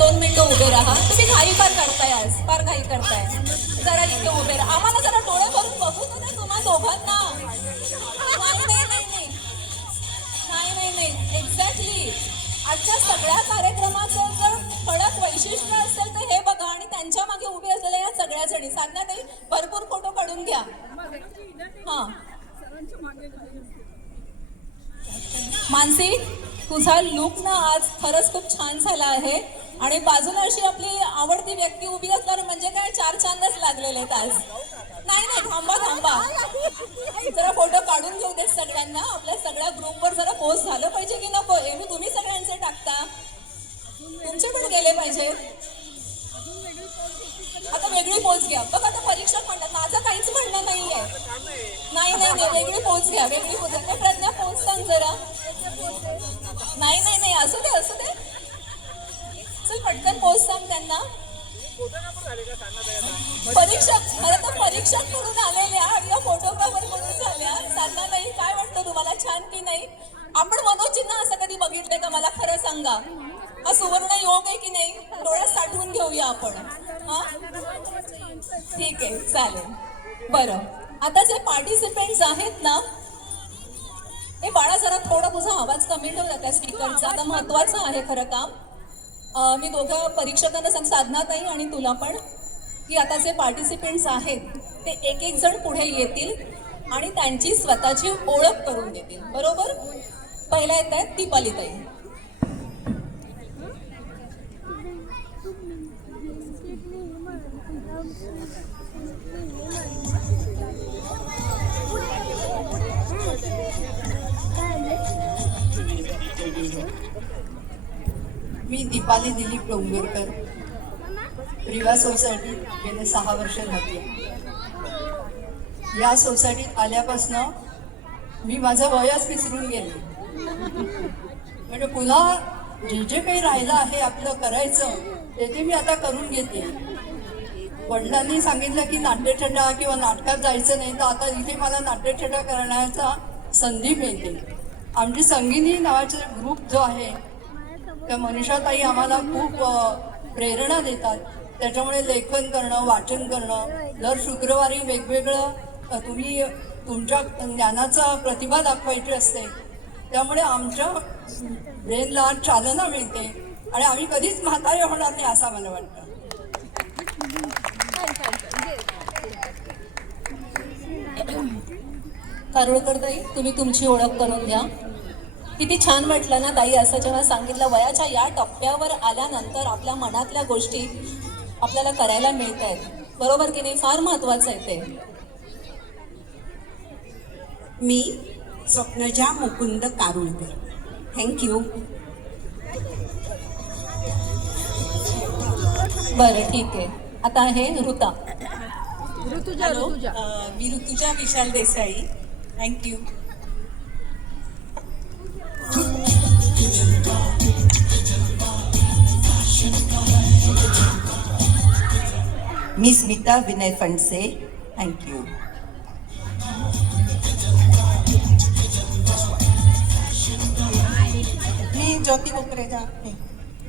2 मिनिटं उभे राहा. तुम्ही घाई फार करताय, आज फार घाई करताय. जरा इथे उभे राहा. आम्हाला जरा डोळे भरून बघू ना तुम्हा दोघांना. नाही नाही नाही नाही नाही नाही नाही एक्झॅक्टली. आजच्या सगळ्या कार्यक्रमाचं जर ठळक वैशिष्ट्य असेल तर हे बघा. आणि त्यांच्या मागे उभे असलेल्या या सगळ्या जणी साधना ताई भरपूर फोटो काढून घ्या. हा मानसी, तुझा लुक ना आज खरंच खूप छान झाला आहे. आणि बाजूला अशी आपली आवडती व्यक्ती उभी असणार म्हणजे काय 4 चांदच लागलेले आहेत आज. नाही नाही थांबा थांबा, जरा फोटो काढून घेऊ देत सगळ्यांना. आपल्या सगळ्या ग्रुपवर जरा पोस्ट झालं पाहिजे की नको. हे तुम्ही सगळ्यांचे टाकता, तुमचे पण गेले पाहिजे. आता वेगळी पोच घ्या. बघ आता परीक्षक म्हणतात, माझं काहीच म्हणणं नाहीये. नाही नाही नाही वेगळी पोच घ्या, वेगळी पोच. प्रज्ञा पोच सांग जरा. नाही नाही नाही असू दे असू दे. चल पटकन पोच सांग त्यांना. परीक्षक, खरं तर परीक्षक म्हणून आलेल्या आणि या फोटोग्राफर म्हणून झाल्या. साधना ताई काय वाटतं तुम्हाला, छान की नाही? आपण मनोचिन्ह असं कधी बघितलंय का, मला खरं सांगा. हा सुवर्ण योग आहे की नाही, डोळ्यात साठवून घेऊया आपण. हा ठीक आहे चालेल. बरं, आता जे पार्टिसिपेंट्स आहेत ना, हे बाळा जरा थोडा तुझा आवाज कमी ठेव त्या स्पीकरचा. आता महत्वाचं आहे खरं काम. मी दोघं परीक्षकांना सांग, साधना ताई आणि तुला पण, की आता जे पार्टिसिपेंट्स आहेत ते एक एक जण पुढे येतील आणि त्यांची स्वतःची ओळख करून देतील. बरोबर? पहिल्या येत आहेत दीपाली ताई. मी दीपाली दिलीप डोंगरकर, रिवा सोसायटी गेले 6 वर्ष राहते. या सोसायटीत आल्यापासनं मी माझं वयच विसरून गेले. म्हणजे पुन्हा जे काही राहिलं आहे आपलं करायचं ते मी आता करून घेते. वडिलांनी सांगितलं की नाट्यछटा किंवा नाटकात जायचं नाही, तर आता इथे मला नाट्यछटा करण्याचा संधी मिळते. आमची संगीनी नावाचा ग्रुप जो आहे त्या मनीषाताई आम्हाला खूप प्रेरणा देतात. त्याच्यामुळे लेखन करणं, वाचन करणं, दर शुक्रवारी वेगवेगळं तुम्ही तुमच्या ज्ञानाचा प्रतिभा दाखवायची असते. त्यामुळे आमच्या ब्रेनला चालना मिळते आणि आम्ही कधीच म्हातारे होणार नाही असं मला वाटतं. कारुळकर ताई, तुम्ही तुमची ओळख करून द्या. किती छान वाटलं ना ताई असं जेव्हा सांगितलं. वयाच्या या टप्प्यावर आल्यानंतर आपल्या मनातल्या गोष्टी आपल्याला करायला मिळत आहेत. बरोबर की नाही? फार महत्वाचं आहे ते. मी स्वप्नजा मुकुंद कारुळकर. थँक्यू. बरं ठीक आहे. आता आहे ऋता. हॅलो, मी ऋतुजा विशाल देसाई. थँक्यू. मी स्मिता विनय फणसे. थँक्यू. मी ज्योती कोकरेजा.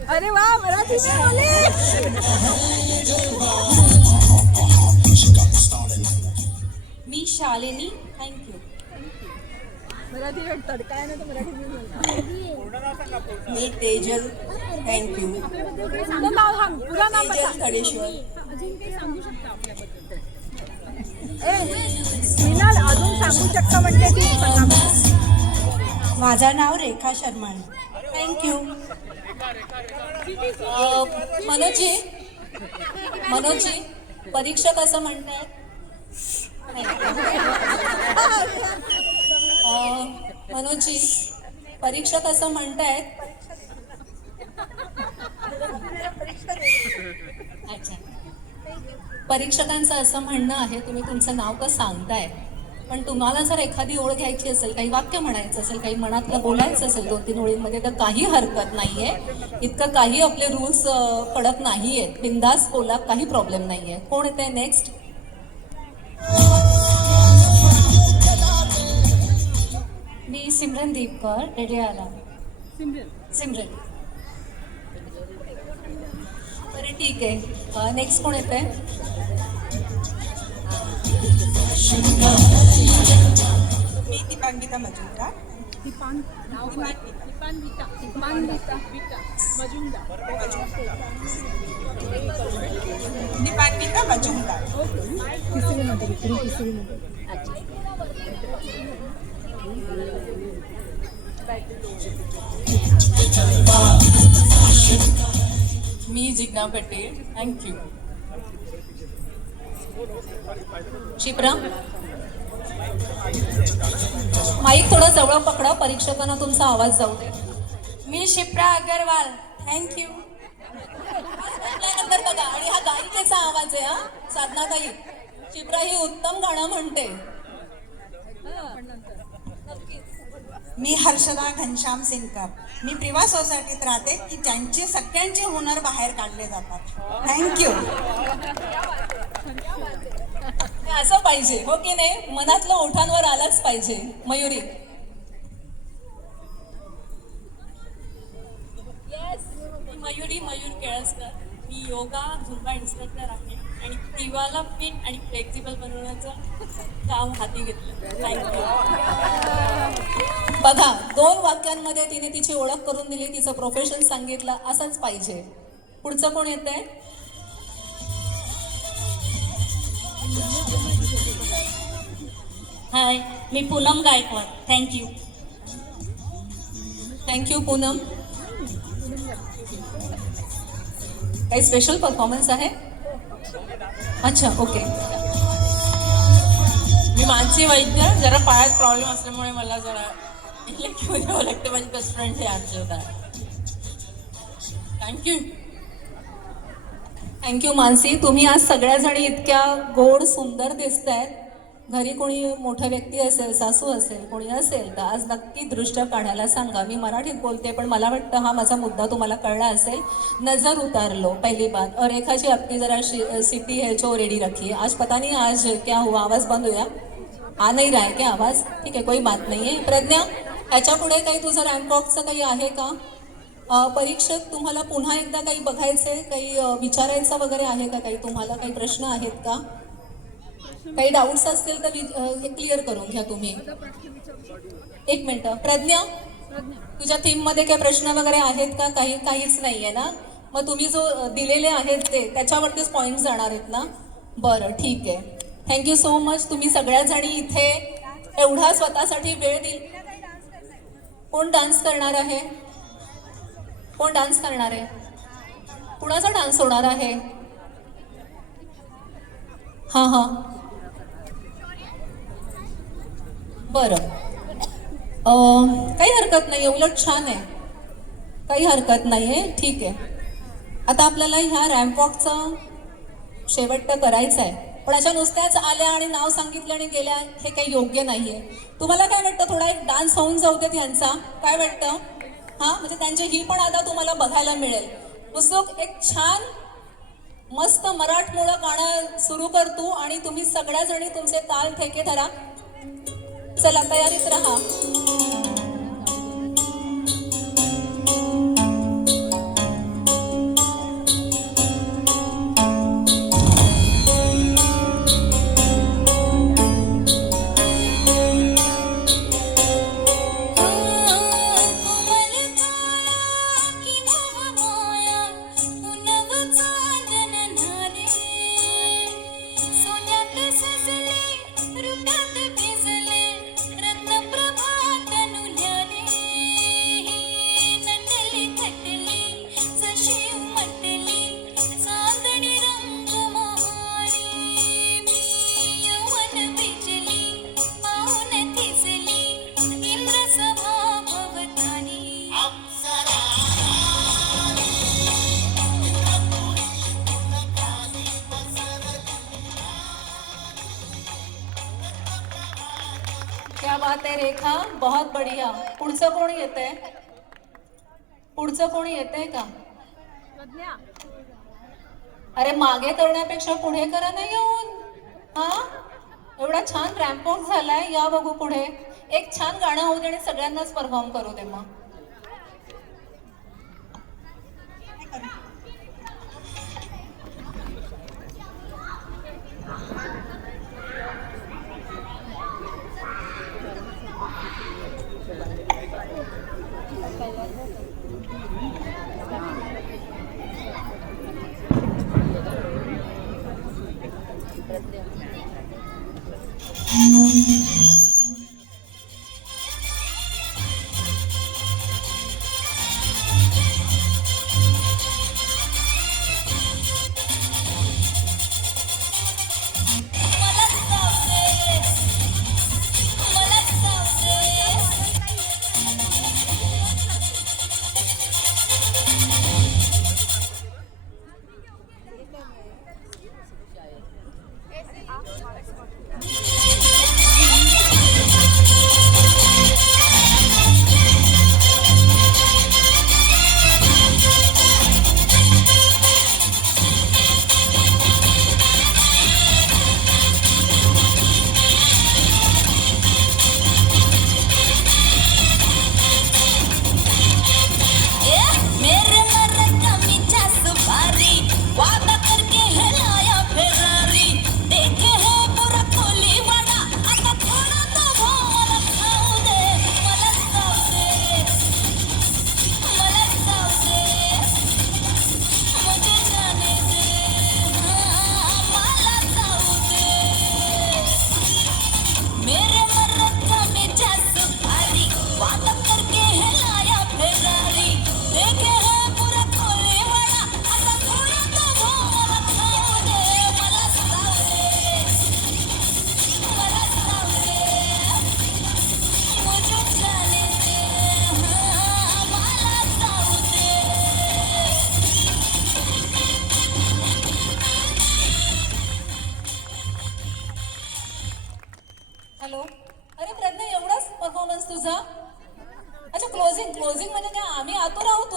अरे वा, मराठी बोले. मी शालिनी. थँक्यू. मराठी तडका आहे ना, तर मराठी. मी तेजल. थँक्यू. नाव सांग, पुरा नाव तेजल थडेश्वर. मीनाल अजून सांगू शकता म्हणजे ती. माझं नाव रेखा शर्मा. थँक्यू. मनोजी, मनोजी परीक्षक असं म्हणतात. मनोजी परीक्षक असं म्हणतायत. अच्छा, परीक्षकांचं असं म्हणणं आहे, तुम्ही तुमचं नाव का सांगताय, पण तुम्हाला जर एखादी ओळ घ्यायची असेल, काही वाक्य म्हणायचं असेल, काही मनातलं बोलायचं असेल 2-3 ओळींमध्ये, तर काही हरकत नाहीये. इतकं काही आपले रूल्स कडक नाही आहेत. बिंदास बोला, काही प्रॉब्लेम नाहीये. कोण येते नेक्स्ट? मी सिमरन दीपकर, रेडियाला. सिमरन. ठीक आहे. नेक्स्ट कोण येत आहे? मी दीपान्विता मजुमदार. दीपान्विता मजुमदार. मी जिज्ञा पटेल. थँक्यू. शिप्रा, माईक थोडं जवळ पकडा, परीक्षकांना तुमचा आवाज जाऊ दे. मी शिप्रा अगरवाल. थँक्यू. नंतर बघा. आणि हा गायिकेचा आवाज आहे. हा साधनाताई, शिप्रा ही उत्तम गाणं म्हणते. मी हर्षदा घनश्याम सिंगकर. मी प्रिवा सोसायटीत राहते की ज्यांचे सगळ्यांचे हुनर बाहेर काढले जातात. थँक्यू. असं पाहिजे, हो की नाही? मनातलं ओठांवर आलंच पाहिजे. मयुरी. मयुरी मयूर केळसकर. मी योगा झुंबा इन्स्ट्रक्टर आहे आणि प्रिवाला फिट आणि फ्लेक्झिबल बनवण्याचं काम हाती घेतलं. थँक्यू. बघा, 2 वाक्यांमध्ये तिने तिची ओळख करून दिली, तिचं प्रोफेशन सांगितलं. असंच पाहिजे. पुढचं कोण येतंय? हाय, मी पूनम गायकवाड. थँक्यू. थँक्यू पूनम. काही स्पेशल परफॉर्मन्स आहे? अच्छा, ओके. मी मानसी वैद्य. जरा पायात प्रॉब्लेम असल्यामुळे मला जरा इलेक्ट्रिक यावं लागतं. माझी बेस्ट फ्रेंड हे आठवत आहे. थँक्यू. थँक्यू मानसी. तुम्ही आज सगळ्या जणी इतक्या गोड सुंदर दिसतायत. घरी कोणी मोठं व्यक्ती असेल, सासू असेल, कोणी असेल तर आज नक्की दृश्य काढायला सांगा. मी मराठीत बोलते पण मला वाटतं हा माझा मुद्दा तुम्हाला कळला असेल. नजर उतार लो पहली बात, और रेखा जी आपकी जरा सिटी है जो रेडी रखिए. आज पता नहीं आज क्या हुआ, आवाज बंद हुआ, आ नहीं रहा है क्या आवाज? ठीक है, कोई बात नहीं है. प्रज्ञा, ह्याच्या पुढे काही तुझं रॅम्पवॉकचं काही आहे का? परीक्षक तुम्हाला पुन्हा एकदा काही बघायचंय, काही विचारायचं वगैरे आहे का? काही तुम्हाला काही प्रश्न आहेत का? काही डाऊट्स असतील तर हे क्लिअर करून घ्या तुम्ही. एक मिनिट. प्रज्ञा, तुझ्या थीम मध्ये काही प्रश्न वगैरे आहेत का? काहीच नाहीये ना? मग तुम्ही जो दिलेले आहेत ते त्याच्यावरतीच पॉइंट जाणार आहेत ना? बरं, ठीक आहे. Thank you so much. तुम्ही सगळ्या जणी इथे एवढा स्वतःसाठी वेळ दिला. कोण डान्स करणार आहे? कोण डान्स करणार आहे? कुणाचा डान्स होणार आहे? हां हां, बरं. काही हरकत नाही, उलट छान आहे. काही हरकत नाही आहे, ठीक आहे. आता आपल्याला ह्या रॅम्पवॉकचं शेवट करायचं आहे. पण अशा नुसत्याच आल्या आणि नाव सांगितलं आणि गेल्या, हे काही योग्य नाही आहे. तुम्हाला काय वाटतं, थोडा एक डान्स होऊन जाऊ दे त्यांचा? काय वाटतं? हां, म्हणजे त्यांची ही पण आता तुम्हाला बघायला मिळेल. नुसतं एक छान मस्त मराठमोळं गाणं सुरू करतो आणि तुम्ही सगळ्या जणी तुमचे ताल ठेके धरा. चला, तयारीत राहा. क्या बात है रेखा, बहुत बढ़िया. पुढचं कोणी येतंय? पुढचं कोणी येतंय का? अरे मागे करण्यापेक्षा पुढे करा ना येऊन. हा, एवढा छान रॅम्पवॉक झालाय, या बघू पुढे. एक छान गाणं होऊ दे आणि सगळ्यांनाच परफॉर्म करू दे. मग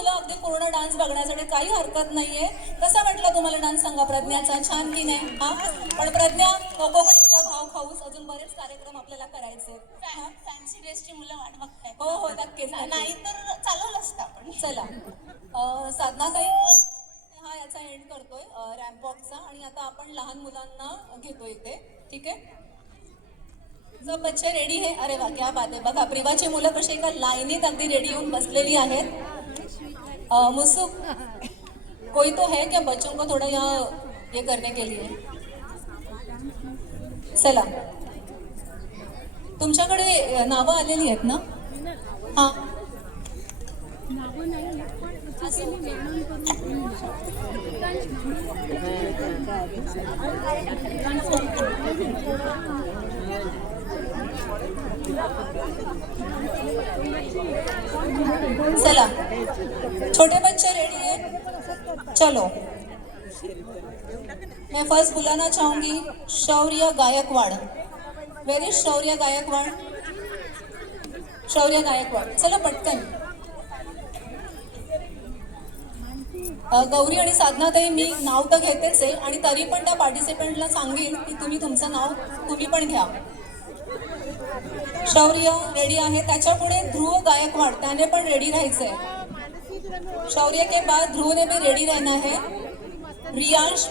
मुलं अगदी पूर्ण डान्स बघण्यासाठी काही हरकत नाहीये. कसा वाटला तुम्हाला डान्स सांगा प्रज्ञाचा? छान की नाही? हा, पण प्रज्ञा नको पण इतका भाव खाऊस, अजून बरेच कार्यक्रम आपल्याला करायचे. फॅन्सी ड्रेसची मुलं वाट बघताय. हो हो, नक्कीच नाही तर चालवलं असतं आपण. चला साधनाताई हा याचा एंड करतोय रॅम्प वॉकचा, आणि आता आपण लहान मुलांना घेतो इथे. ठीक आहे, सब बच्चे रेडी है? अरे वा, क्या बात आहे. बघा प्रिवाची मुलं कशी एका लाईनीत अगदी रेडी होऊन बसलेली आहेत. मुसुक कोई तो है क्या बच्चों को थोड़ा यहाँ ये करने के लिए? चला, तुमच्याकडे नावं आलेली आहेत ना? हा, चला छोटे बच्चे रेडी है? चलो, मैं फर्स्ट बुलाना चाहूंगी शौर्य गायकवाड़. वेर इज शौर्य गायकवाड़? शौर्य गायकवाड़, चलो पटकन. गौरी आणि साधनाताई, मी नाव तर घेतेच आहे, आणि तरी पण त्या पार्टिसिपेंटला सांगेन की तुम्ही तुमचं नाव तुम्ही पण घ्या. शौर्य रेडी आहे, त्याच्या पुढे ध्रुव गायकवाड़, त्याने पण रेडी राहायचंय. शौर्य के बाद ध्रुव ने भी रेडी रहना है. रियांश,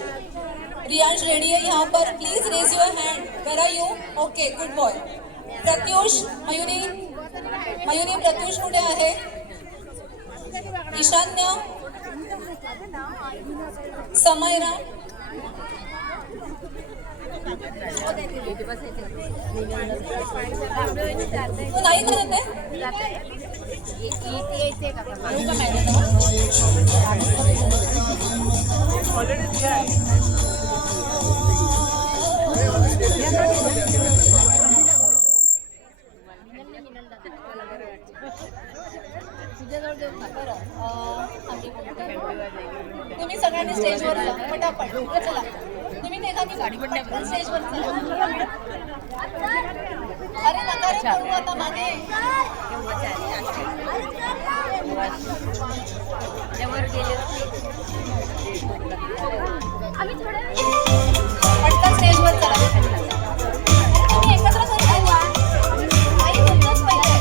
रियांश रेडी है यहाँ पर? Please raise your hand. Where are you? Okay, good boy. Pratyush, Mayuri, Mayuri Pratyush कुठे आहे? ईशान्य, समयरा, तू नाही करत आहे? तुम्ही सगळ्यांनी स्टेजवर जा पटापट. चला, तुम्ही एखादी स्टेजवर चला. अरे नका रे पडू आता मागे. पटकन स्टेजवर चला. तुम्ही एकत्र करू. आई तुमचंच पहिले.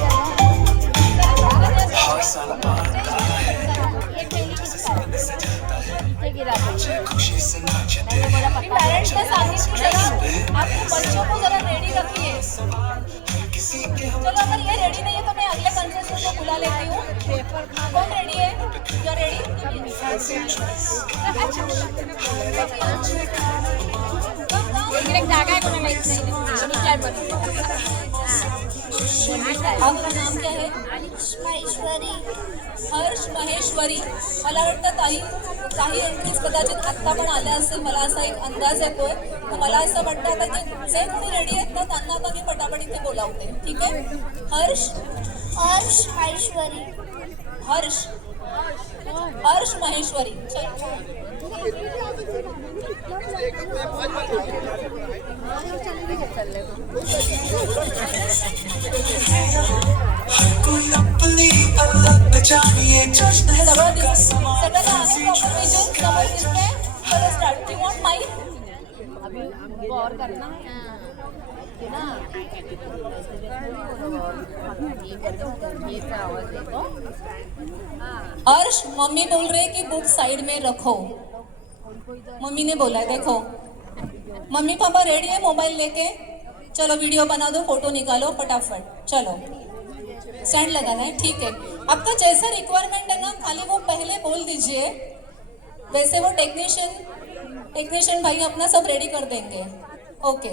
पेरेंट्स ने सांगितलं आप बच्चों को जरा रेडी रखिए. चलो, अगर ये रेडी नहीं है तो मैं अगले कंटेस्टेंट को बुला लेती हूँ. कौन रेडी है? You ready? जागा है आपका नाम क्या है? महेश्वरी. हर्ष महेश्वरी. मला वाटतं काही एंट्रीज कदाचित आत्ता पण आल्या असेल, मला असा एक अंदाज येतोय. तर मला असं वाटतं आता जे कोणी रेडी आहेत ना त्यांना आता मी पटापट इथे बोलावते. ठीक आहे, हर्ष, हर्ष महेश्वरी. हर्ष, हर्ष महेश्वरी. हर्ष, मम्मी बोल रहे कि बुक साइड में रखो. मम्मी ने बोला है, देखो मम्मी पापा रेडी है मोबाइल लेके? चलो वीडियो बना दो, फोटो निकालो फटाफट. चलो, स्टैंड लगाना है. ठीक है, आपका जैसा रिक्वायरमेंट है ना, खाली वो पहले बोल दीजिए. वैसे वो टेक्नीशियन भाई अपना सब रेडी कर देंगे. Okay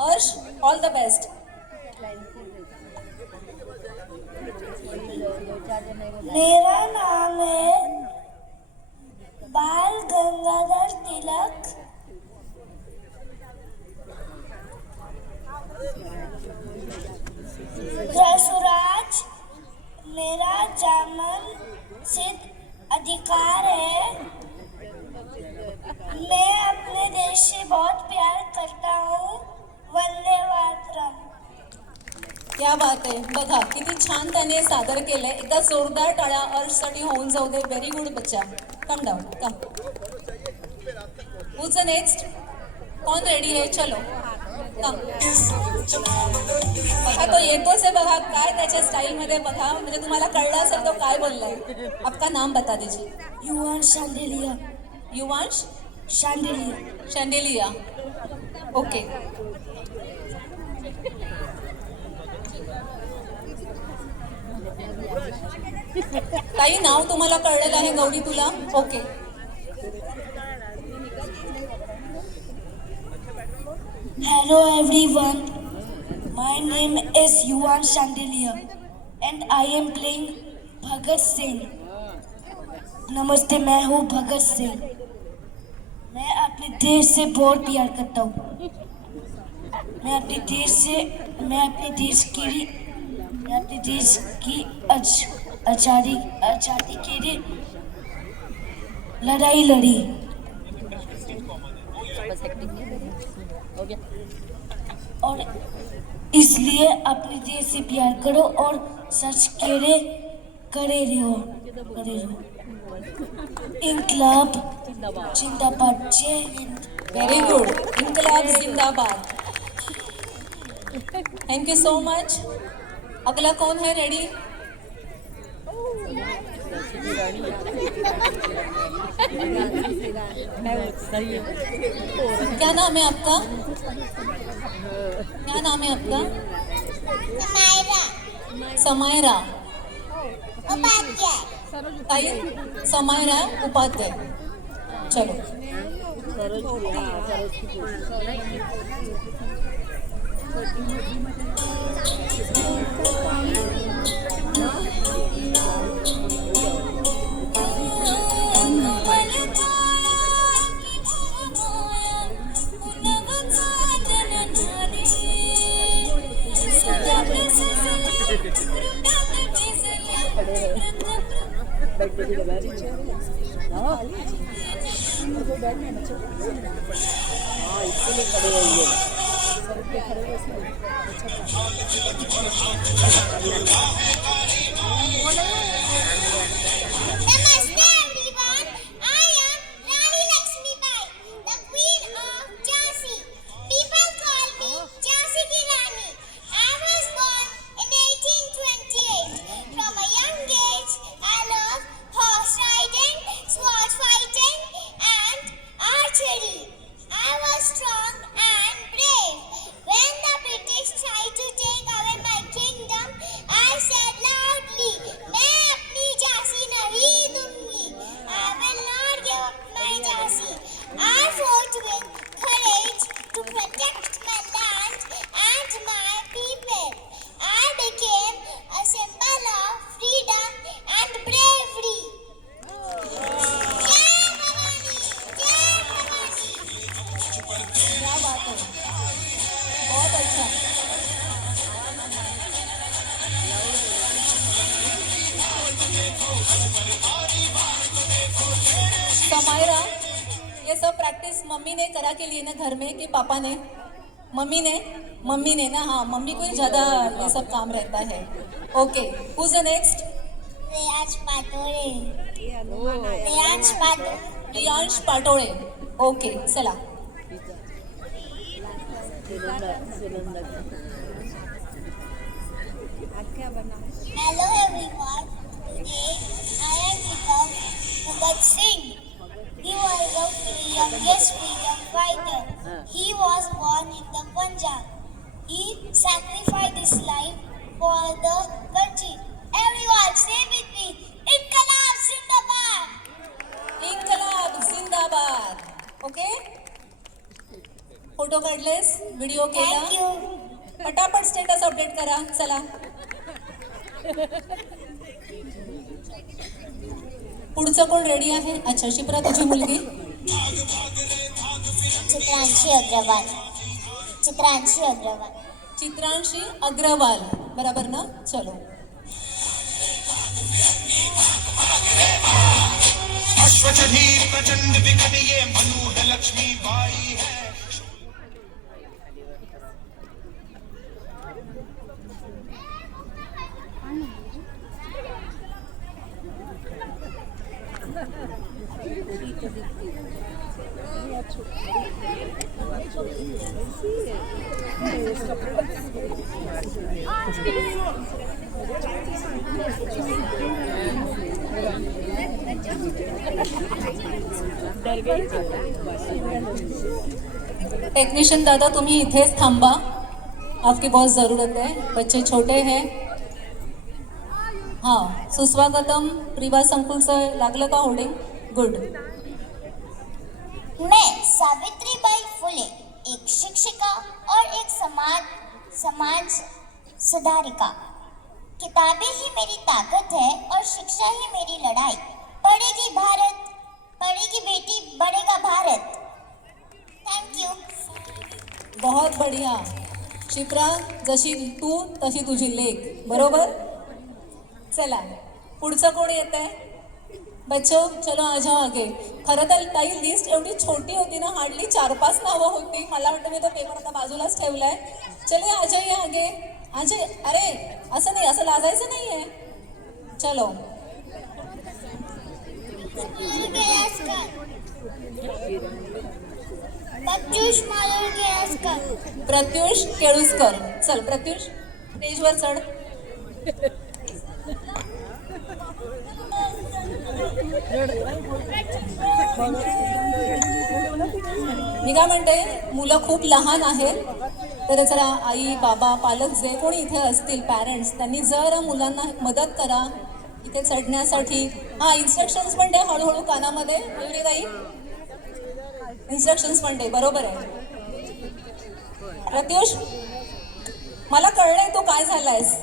Harsh, all the best. मेरा नाम है बाल गंगाधर तिलक. रसुराज मेरा जन्म सिद्ध अधिकार है. मैं अपने देश से बहुत प्यार करता हूँ. वंदे मातरम. क्या बात आहे. बघा किती छान त्याने सादर केलंय. एकदा जोरदार टाळ्या अर्शसाठी होऊन जाऊ दे. व्हेरी गुड बच्चा. Come down come. Who's the next? कौन रेडी आहे? चलो कम. बघा तो येतोच आहे. बघा काय त्याच्या स्टाईलमध्ये बघा. म्हणजे तुम्हाला कळलं असेल तो काय बोललाय. आपका नाम बता दीजिए. युवांश शांडिलिया. युवांश शांडिलिया. शँडेलिया. ओके. काही नाव तुम्हाला कळलेलं आहे गौरी तुला? Okay. Hello everyone, my name is Yuvan Chandelier and I am playing Bhagat Singh. नमस्ते, मैं हूँ भगत सिंह. मैं अपने देश से बहुत प्यार करता हूँ. मैं अपने देश की आजादी के लिए लड़ाई लड़ी. और इसलिए अपने देश से प्यार करो और सच करे रहो. इनकलाब जिंदाबाद. जय हिंद. Very good. इन्कलाब जिंदाबाद. Thank you so much. अगला कौन है रेडी? क्या नाम है आपका? क्या नाम है आपका? समायरा. ताई समायरा उपाध्याय. चलो. Namaste everyone, I am Rani Lakshmibai, the Queen of Jhansi. People call me Jhansi ki Rani. I was born in 1828. From a young age, I love horse riding, sword fighting and archery. I was strong and brave. When the British tried to take away my kingdom, I said loudly, मैं अपनी झांसी नहीं दूंगी. I will not give up my Jhansi. I fought with courage to protect my land and my people. I became a symbol of freedom and bravery. Jai Bhavani! Jai Bhavani! क्या बात है. बहुत अच्छा. समायरा, ये सब प्रैक्टिस मम्मी ने करा के लिए ना घर में कि पापा ने? मम्मी ने ना. हाँ, मम्मी को ही ज्यादा ये सब काम रहता है. ओके. Who's the next? रेयाज पाटोळे. रेयाज पाटोळे. प्रियांश पाटोळे. ओके चला. Hello everyone. Today I am become Bhagat Singh. He was the youngest freedom fighter. He was born in the Punjab. He sacrificed his life for the country. Everyone say with me, Inqilab Zindabad. इन्कलाब जिंदाबाद. Okay. Photo काढलेस, video केला. Thank you. पटापट status update करा. चला. पुढचं कोण ready आहे? अच्छा, शिप्रा तुझी मुलगी. चित्रांशी अग्रवाल. चित्रांशी अग्रवाल. बराबर ना? चलो. अश्वचनी प्रचंड विकट ये मनु है लक्ष्मी बाई है. टेक्नीशियन दादा तुम्ही इथेच थांबा, आपकी बहुत ज़रूरत है, बच्चे छोटे हैं. हां, सुस्वागतम प्रिभा संकुलचं लागलं का होर्डिंग? गुड. मैं सावित्रीबाई फुले एक शिक्षिका और एक समाज सुधारिका. किताबें ही मेरी ताकत है और शिक्षा ही मेरी लड़ाई. पढ़ेगी भारत, पढ़ेगी बेटी, बढ़ेगा भारत. Thank you. बहुत बढिया. शिप्रा, जशी तू तशी तुझी लेक, बरोबर? चला पुढचं कोण येत आहे? बच्चो चलो आ जाओ आगे. खरं तर ताई लिस्ट एवढी छोटी होती ना, हार्डली 4-5 नावं होती. मला वाटतं मी तो पेपर आता बाजूलाच ठेवलाय. चले आ जाइए आगे. अजय, अरे असं नाही, असं लाजायचं नाहीये. चलो. प्रत्युष मालुरगेकर. प्रत्युष केळुसकर. चल प्रत्युष स्टेजवर चढ. मी काय म्हणते, मुलं खूप लहान आहेत, तर जरा आई बाबा पालक जे कोणी इथे असतील पॅरेंट्स, त्यांनी जरा मुलांना मदत करा इथे चढण्यासाठी. हा, इन्स्ट्रक्शन्स पण दे हळूहळू कानामध्ये. ताई इन्स्ट्रक्शन्स पण दे. बरोबर आहे प्रत्युष, मला कळलंय तू काय झालायस.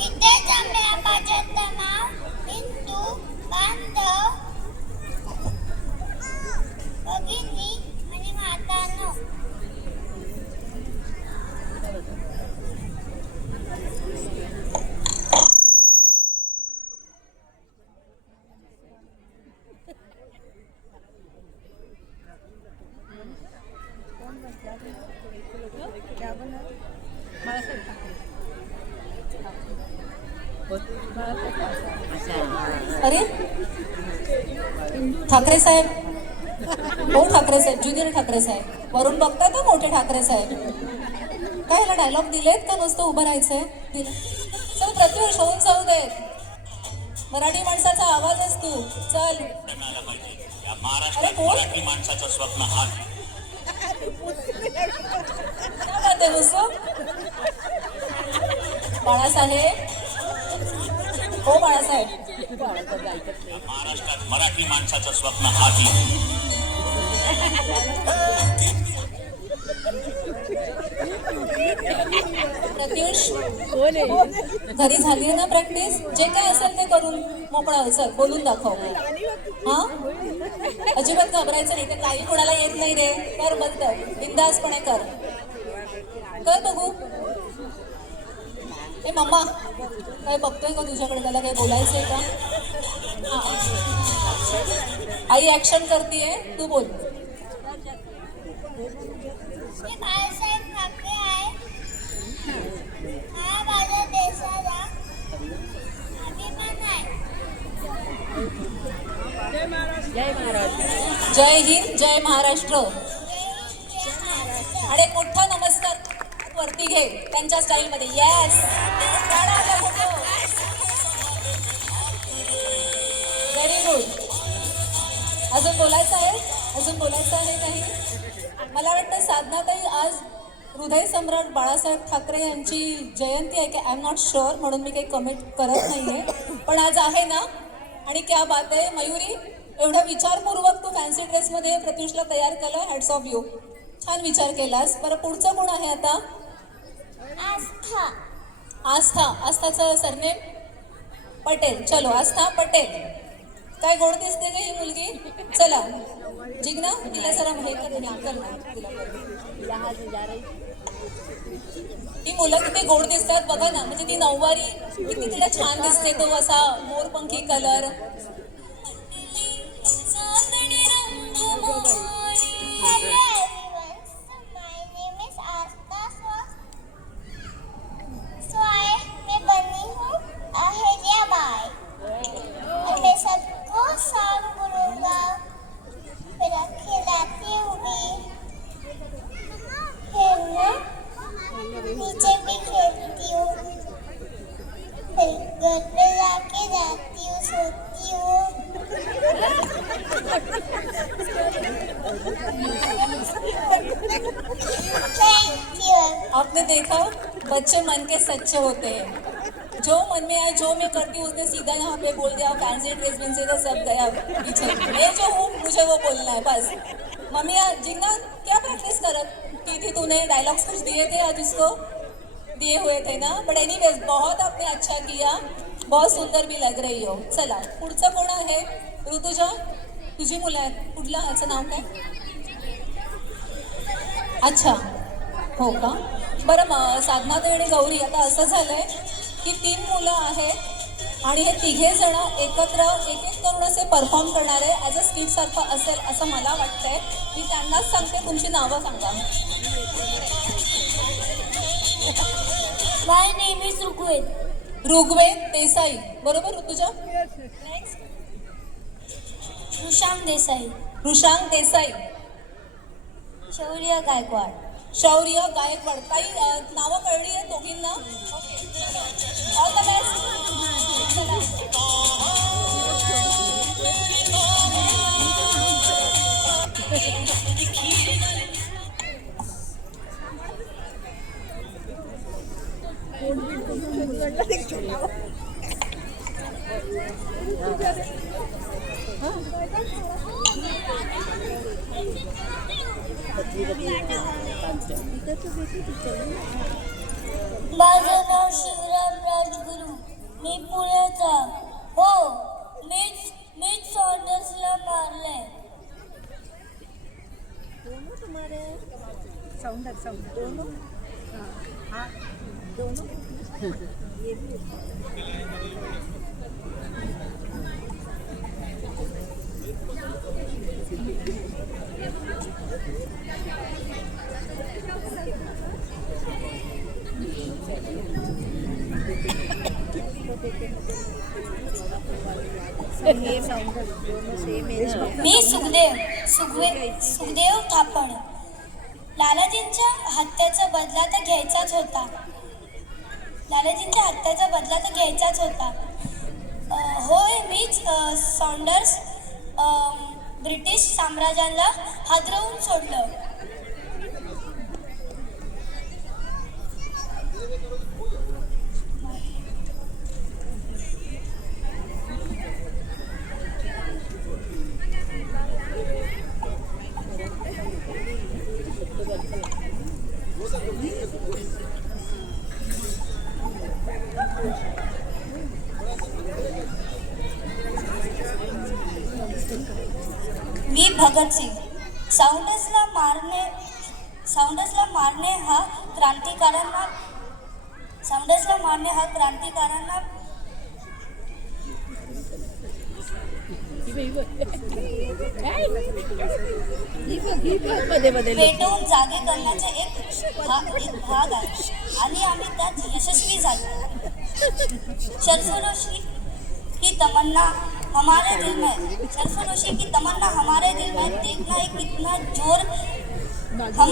इथे जमल्या पाहिजेत नाव हिंदू बांधव भगिनी आणि मातांनो. अरे ठाकरे साहेब, हो ठाकरे साहेब, ज्युनियर ठाकरे साहेब वरून बघतात ना मोठे ठाकरे साहेब. काय ह्याला डायलॉग दिलेत का नुसतं उभं राहायचंय? दिलं. चल प्रत्युष, होऊन जाऊ देत. मराठी माणसाचा आवाजच तू. चल. अरे कोण? मराठी माणसाचं स्वप्न हा काय म्हणते नुसतं? बाळासाहेब, हो बाळासाहेब. महाराष्ट्रात मराठी माणसाचं स्वप्न हाती. प्रत्युष, घरी झाली ना प्रॅक्टिस? जे काय असेल ते करून मोकळा चल, बोलून दाखव. हा, अजिबात घाबरायचं नाही. ते काही कोणाला येत नाही रे. कर बंद, बिंदासपणे कर. कर बघू. ए मम्मा, काय बघतोय का तुझ्याकडे? त्याला काही बोलायचंय का? हा, आई ऍक्शन करतीये, तू बोल. हे बाळासाहेब ठाकरे आहे. हा माझ्या देशाला अभिमान आहे. जय हिंद, जय महाराष्ट्र. आणि एक मोठा नमस्कार वरती घे त्यांच्या स्टाईलमध्ये. Yes, very good. अजून बोलायचं आहे? अजून बोलायचं आहे काही? मला वाटतं साधनाताई, आज हृदय सम्राट बाळासाहेब ठाकरे यांची जयंती आहे की आय एम नॉट शुअर, म्हणून मी काही कमेंट करत नाहीये. पण आज आहे ना, आणि क्या बात आहे. मयुरी, एवढा विचारपूर्वक तू फॅन्सी ड्रेसमध्ये प्रत्युषला तयार केलं. Hats off you. छान विचार केलास. बरं पुढचं कोण आहे आता? आस्था. आस्था. आस्थाचं सरनेम पटेल. चलो आस्था पटेल. काय गोड दिसते का ही मुलगी? चला जिग्ना, तिला जरा हे कर ना तिला. मुलं किती गोड दिसतात बघा ना, म्हणजे ती नऊवारी किती तिला छान दिसते, तो असा मोरपंखी colour. Hello everyone. So my name is Asta. So मैं बनी हूँ अहिल्या बाई. मैं सबको सॉन्ग बोलूँगा. फिर खिलाती हूँ भी. फिर ना नीचे भी खेलती हूँ. फिर घर पे जाके जाती हूँ, सोती हूँ. Thank you. आपने देखा, बच्चे मन के सच्चे होते हैं. जो मन में आए, जो मैं करती हूँ उसने सीधा यहाँ पे बोल दिया. फैंसी ड्रेस में से तो सब गया पीछे. मैं जो हूँ मुझे वो बोलना है बस. मम्मी जिन्ना क्या प्रैक्टिस की थी तूने? डायलॉग्स कुछ दिए थे आज उसको? दिए हुए थे ना. बट एनीवेज बहुत आपने अच्छा किया, बहुत सुंदर भी लग रही हो. चला पुढचं कोण आहे? ऋतुजा, तुझी मुलं आहेत. कुठलं याचं नाव काय? अच्छा, हो का. बरं साधनाताई आणि गौरी, आता असं झालंय की 3 मुलं आहेत आणि हे तिघे जण एकत्र एक एक करून असे परफॉर्म करणार आहे. ॲज अ स्किट सारखं असेल असं मला वाटतंय. मी त्यांनाच सांगते, तुमची नावं सांगा. My name is Rugved. Rigveda Desai, बरोबर Rutuja? Rushang Desai. Rishank Desai. Shaurya Gaikwad. शौर्य गायकवाड. काही नावं कळली आहेत दोघींना? All the best. माझं नाव शिवराम राजगुरू. मी पुण्याचा. हो, मीच सॉन्डर्सला मारलंय. मी सुखदेव थापड. लालाजींच्या हत्याचा बदला तर घ्यायचाच होता. होय, मीच सॉन्डर्स ब्रिटिश साम्राज्याला हादरवून सोडलं. मी भगतसिंग. साऊंडर्सला मारणे हा क्रांतिकारांना पेटवून जागे करण्याचे एक भाग आहे आणि आम्ही त्यात यशस्वी झालो. सरफरोशी की तमन्ना हमारे दिल में देखना है कितना जोर हम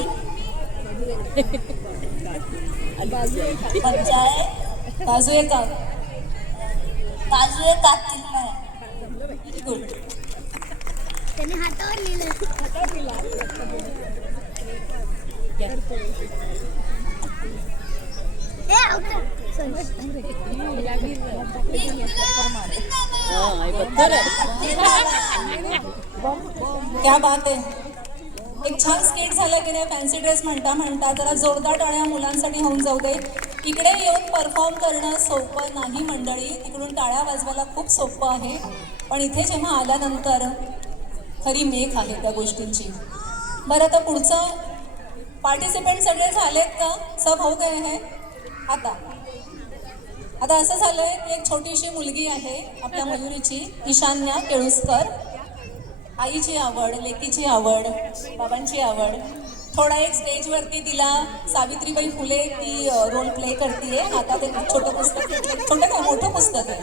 बजाए बाजूए का कातिल में. गुड. त्याने हातावर लिहिलं. क्या बात आहे. एक छान स्केट झालं की नाही फॅन्सी ड्रेस म्हणता म्हणता. जरा जोरदार टाळ्या मुलांसाठी होऊन जाऊ दे. इकडे येऊन परफॉर्म करणं सोपं नाही मंडळी. तिकडून टाळ्या वाजवायला खूप सोपं आहे, पण इथे जेव्हा आल्यानंतर खरी मेख आहे त्या गोष्टींची. बरं, आता पुढचं पार्टिसिपेंट सगळे झालेत का? सब हो गए हैं? आता असं झालंय की एक छोटीशी मुलगी आहे आपल्या मयुरीची, ईशान्या केळुसकर. आईची आवड, लेकीची आवड, बाबांची आवड. थोडा एक स्टेजवरती तिला सावित्रीबाई फुले ती रोल प्ले करते. हातात एक छोटं पुस्तक, छोटं काय मोठं पुस्तक आहे.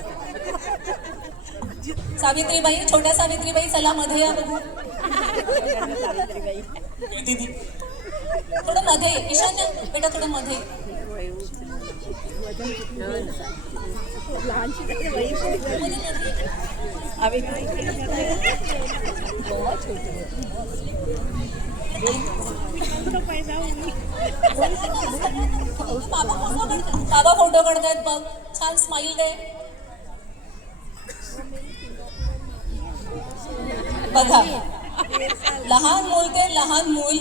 सावित्रीबाई, छोट्या सावित्रीबाई चला मध्ये या बघू. थोडं मध्ये ये. ईशान्या बेटा थोडं मध्ये ये. बाबा फोटो काढतायत बघ. छान स्माइल दे. बघा लहान मूल ते लहान मूल,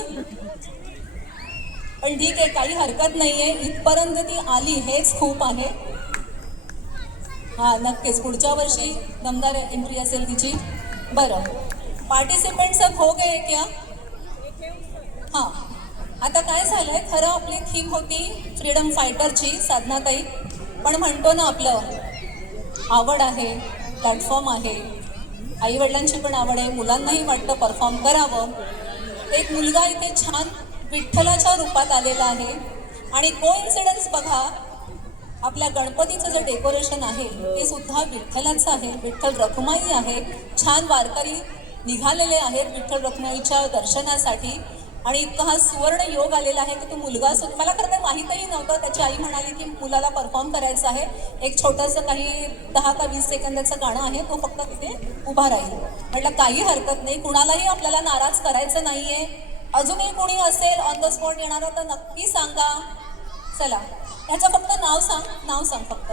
पण ठीक आहे काही हरकत नाहीये. इथपर्यंत ती आली हेच खूप आहे. हा नक्कीच पुढच्या वर्षी दमदार एंट्री असेल तिची. बरं पार्टिसिपेंट्स अब हो गए क्या? हां आता काय झालंय, खरं आपली थीम होती फ्रीडम फायटरची साधनाताई, पण म्हणतो ना आपलं आवड आहे, प्लॅटफॉर्म आहे, आई वडिलांची पण आवड आहे, मुलांनाही वाटतं परफॉर्म करावं. एक मुलगा इथे छान विठ्ठलाच्या रूपात आलेला आहे आणि कोइन्सिडन्स बघा, आपल्या गणपतीचं जे डेकोरेशन आहे ते सुद्धा विठ्ठलाचं आहे. विठ्ठल रखुमाई आहे. छान वारकरी निघालेले आहेत विठ्ठल रखुमाईच्या दर्शनासाठी आणि इतका हा सुवर्ण योग आलेला आहे की तो मुलगा मला खरं तर माहीतही नव्हतं. त्याची आई म्हणाली की मुलाला परफॉर्म करायचं आहे, एक छोटंसं काही 10 का 20 सेकंदाचं गाणं आहे, तो फक्त तिथे उभा राहील. म्हटलं काही हरकत नाही, कुणालाही आपल्याला नाराज करायचं नाहीये. अजूनही कोणी असेल ऑन द स्पॉट येणारा तर नक्की सांगा. चला याचं फक्त नाव सांग फक्त.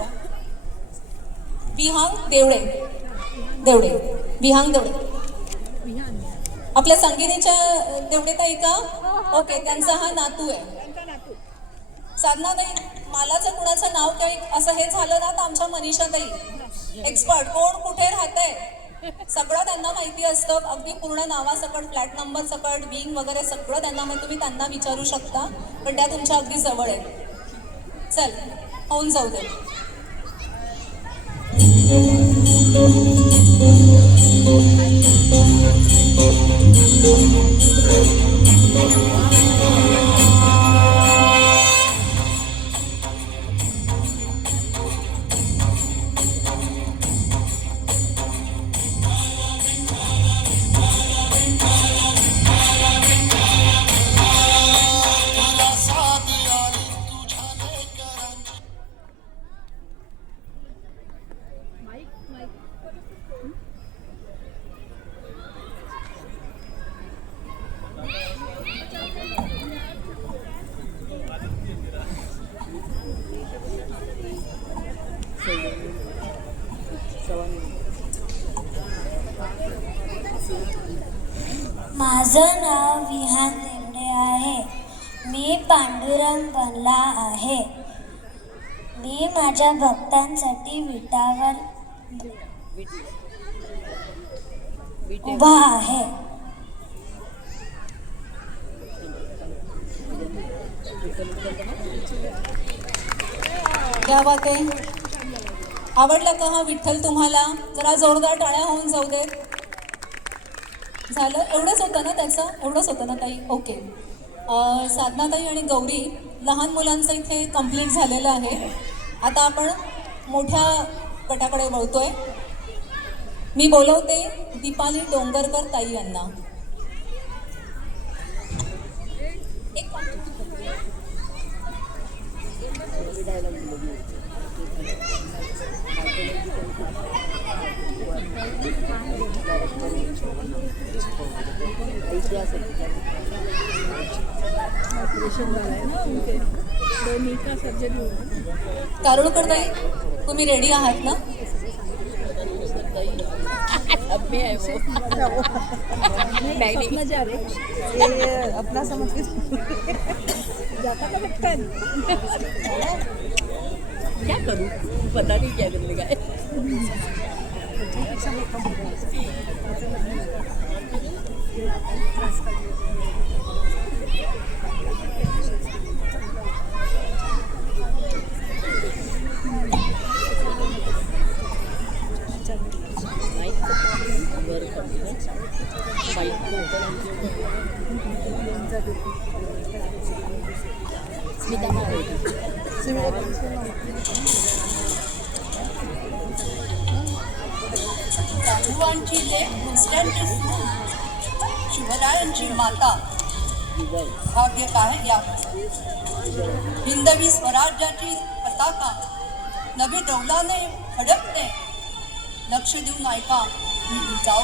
विहांग देवडे. विहांग देवडे आपल्या संगीनीच्या देवडेताई का? ओके, त्यांचा हा नातू आहे. साधनाताई, मला जर कुणाचं नाव काही असं हे झालं ना तर आमच्या मनीषाताई एक्सपर्ट, कोण कुठे राहतंय सगळं त्यांना माहिती असतं. अगदी पूर्ण नावासकट, फ्लॅट नंबर सकट, विंग वगैरे सगळं त्यांना माहिती. तुम्ही त्यांना विचारू शकता, पण त्या तुमच्या अगदी जवळ आहेत. चल होऊन जाऊ दे. माझं नाव विहान देवडे आहे. मी पांडुरंग बनला आहे. मी माझ्या भक्तांसाठी विटावर उभा आहे. क्या बात आहे. आवडला का हा विठ्ठल तुम्हाला? जरा जोरदार टाळ्या होऊन जाऊ देत. झालं, एवढंच होतं ना त्याचं? एवढंच होतं ना ताई? ओके. साधनाताई आणि गौरी लहान मुलांचं इथे कंप्लीट झालेलं आहे. आता आपण मोठ्या गटाकडे वळतोय. मी बोलवते दीपाली डोंगरकर ताई यांना. कारुळकर ताई, तुम्ही रेडी आहात ना? अपना समझ के जाता का बच्चन क्या करूं, पता नहीं क्या करने का है. जाधवांची लेक दुसऱ्यांची सून, शिवरायांची माता, भाग्य काय या हिंदवी स्वराज्याची पताका नवी डौलाने फडकते. लक्ष देऊन ऐका, मी जाऊ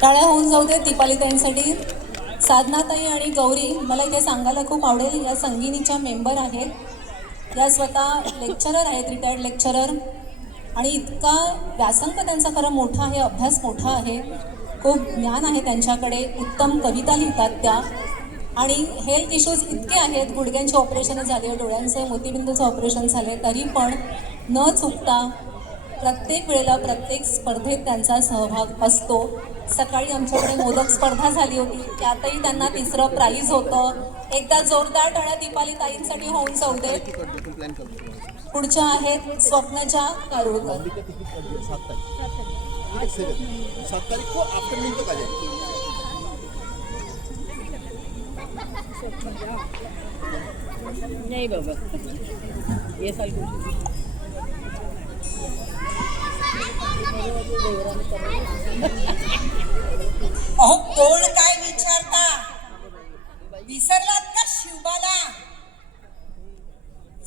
टाळ्या होऊन जाऊ दे दीपालीताईंसाठी. साधनाताई आणि गौरी, मला इथे सांगायला खूप आवडेल, या संगीनीच्या मेंबर आहेत. या स्वतः लेक्चरर आहेत, रिटायर्ड लेक्चरर, आणि इतका व्यासंग त्यांचा खरं मोठा आहे, अभ्यास मोठा आहे, खूप ज्ञान आहे त्यांच्याकडे, उत्तम कविता लिहितात त्या. आणि हेल्थ इश्यूज इतके आहेत, गुडघ्यांचे ऑपरेशन झाले, डोळ्यांचे मोतीबिंदूचं ऑपरेशन झाले, तरी पण न चुकता प्रत्येक वेळेला प्रत्येक स्पर्धेत त्यांचा सहभाग असतो. सकाळी आमच्याकडे मोदक स्पर्धा झाली होती, त्यातही त्यांना 3रं प्राईज होतं. एकदा जोरदार टाळ्या दीपाली ताईंसाठी होऊन जाऊ दे. पुढच्या आहेत स्वप्नजा कारुळकर. 7 तारीख को आफ्टरनून तक आ जाएगी. नहीं बाबा, ये साल अहो कोण काय विचारता? विसरलात का शिवबाला?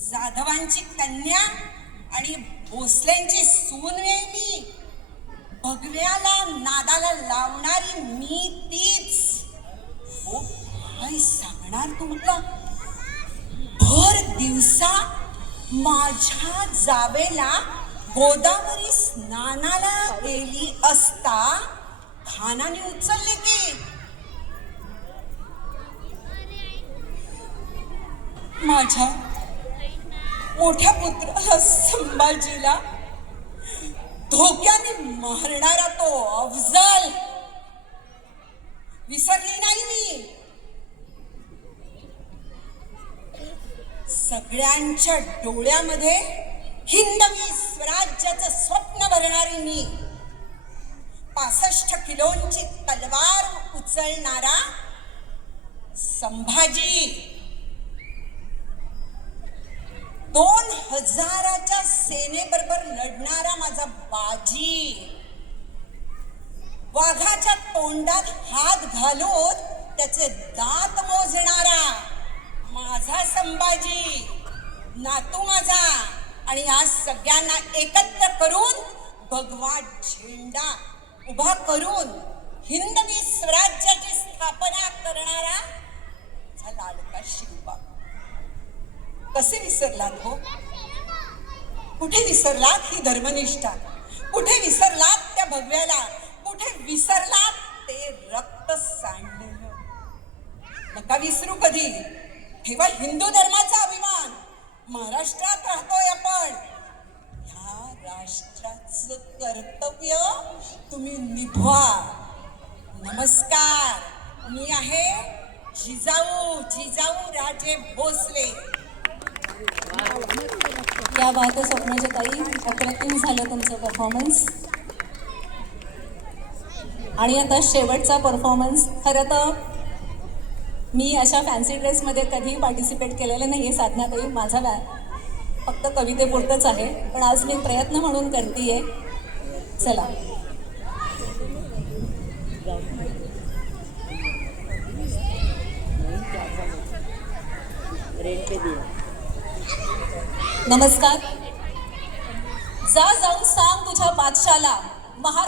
जाधवांची कन्या आणि भोसल्यांची सून आहे मी. भगव्याला नादाला लावणारी मी तीच. हो काय सांगणार तुम्हाला? भर दिवसा माझ्या जावेला गोदावरी स्नानाला गेली असता खानाने उचलले की माझ्या मोठ्या पुत्राला संभाजीला धोक्याने मारणारा तो अफजल विसरली नाही मी. सगळ्यांच्या डोळ्यामध्ये हिंदवी स्वराज्याचं स्वप्न भरणारी मी. 65 किलोंची तलवार उचलणारा संभाजी, 2000च्या सेनेबरोबर लढणारा माझा बाजी, वाघाच्या तोंडात हात घालून त्याचे दात मोजणारा माझा संभाजी, नातू माझा. आणि आज सगळ्यांना एकत्र करून भगवा झेंडा उभा करून हिंदवी स्वराज्याची स्थापना करणारा माझा लाडका शिवबा. कसे विसरलात हो? कुठे विसरलात ही धर्मनिष्ठा? कुठे विसरलात त्या भगव्याला? कुठे विसरलात ते रक्त सांडलेलं? नका विसरू कधी. ठेवा हिंदू धर्माचा अभिमान. महाराष्ट्रात राहतोय आपण. ह्या राष्ट्राचं कर्तव्य तुम्ही निभवा. नमस्कार, मी आहे जिजाऊ राजे भोसले. क्या बात आहे स्वप्नाच्या ताई, अप्रतिम झालं तुमचं परफॉर्मन्स. आणि आता शेवटचा परफॉर्मन्स. खरं तर मी अशा फॅन्सी ड्रेसमध्ये कधीही पार्टिसिपेट केलेलं नाही आहे साधनाताई. माझा फक्त कवितेपुरतंच आहे, पण आज मी प्रयत्न म्हणून करते. चला, नमस्कार. जा जाऊन सांग तुझ्या बादशाला,